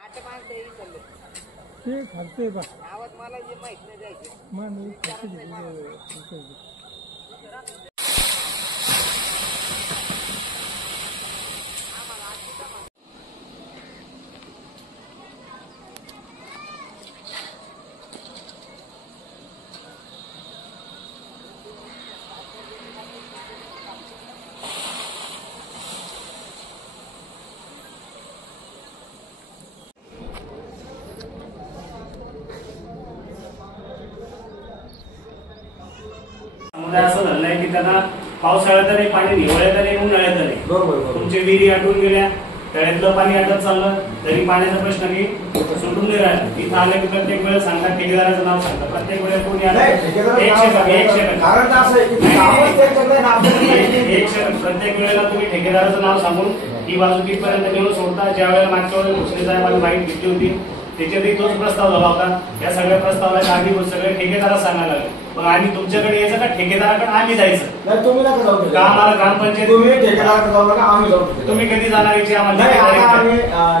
ते खालते बा गावात मला जे माहित नाही द्यायचे मग मी असं झालं आहे की त्यांना पावसाळ्यात नाही पाणी, हिवाळ्यात नाही, उन्हाळ्यात नाही. बरोबर. तुमचे विहिरी आटून गेल्या, तळ्यातलं पाणी आटत चाललं तरी पाण्याचा प्रश्न की सुटून नाही राहिला. इथं आले की प्रत्येक वेळेस सांगतात, ठेकेदाराचं नाव सांगतात. प्रत्येक वेळेस कोणी आलं प्रत्येक वेळेला तुम्ही ठेकेदाराचं नाव सांगून ही बाजू तिथपर्यंत घेऊन सोडता. ज्या वेळेला मागच्या वेळेला भोसले साहेबांनी माहिती घेतली होती त्याच्यातही तोच प्रस्ताव झाला होता. या सगळ्या प्रस्तावाला आधी सगळे ठेकेदार सांगायला लागले. मग आम्ही तुमच्याकडे यायचं का ठेकेदाराकडे आम्ही जायचं? नाही, तुम्ही नका जाऊ. का आम्हाला ग्रामपंचायत तुम्ही ठेकेदाराकडे जाऊ नका, आम्ही जाऊ. तुम्ही कधी जाणार याची आम्हाला आम्ही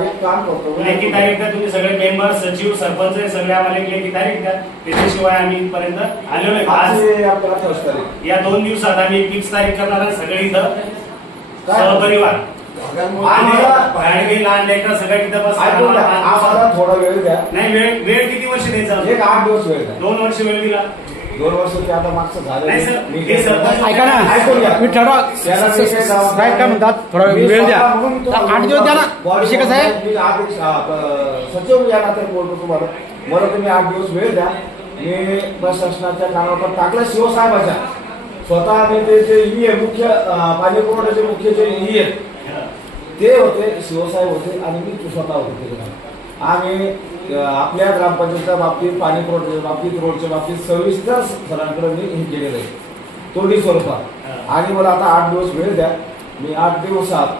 एक काम करतो. लेखी तारीख द्या. तुम्ही सगळे मेंबर, सचिव, सरपंच सगळे आम्हाला एक लेखी तारीख द्या. त्याच्याशिवाय आम्ही इथपर्यंत आलेलो नाही. आज आपल्याला फर्स्ट तारीख या 2 दिवसात आम्ही एक फिक्स तारीख करणार आहे. सगळे इथं सहपरिवार लहान लेकर सगळ्या इथं बस. आम्हाला थोडा वेळ द्या. नाही, वेळ किती वर्ष द्यायचा? एक 8 दिवस वेळ द्या. 2 वर्ष वेळ दिला. 2 वर्ष ते आता मागचं झालं. नाही सर, हे सरपंच ऐका ना, मी ठरवा साहेब काय म्हणतात, थोडा वेळ द्या. 8 दिवस द्या ना. विषय कसा आहे, मी सचिव या नात्याने बोलतो तुम्हाला. मला तुम्ही 8 दिवस वेळ द्या. मी प्रशासनाच्या कानावर टाकलं शिवसाहेबाच्या. स्वतः मी ते जे मुख्य पाणी पुरवठ्याचे मुख्य जे ते होते, शिवसाहेब होते आणि मी स्वतः होते. आम्ही आपल्या ग्रामपंचायतीच्या बाबतीत, पाणी पुरवठ्याच्या बाबतीत, रोडच्या बाबतीत सविस्तर सरांकडे मी हे केलेलं आहे तोंडी स्वरूपात. आणि मला आता 8 दिवस वेळ द्या. मी 8 दिवसात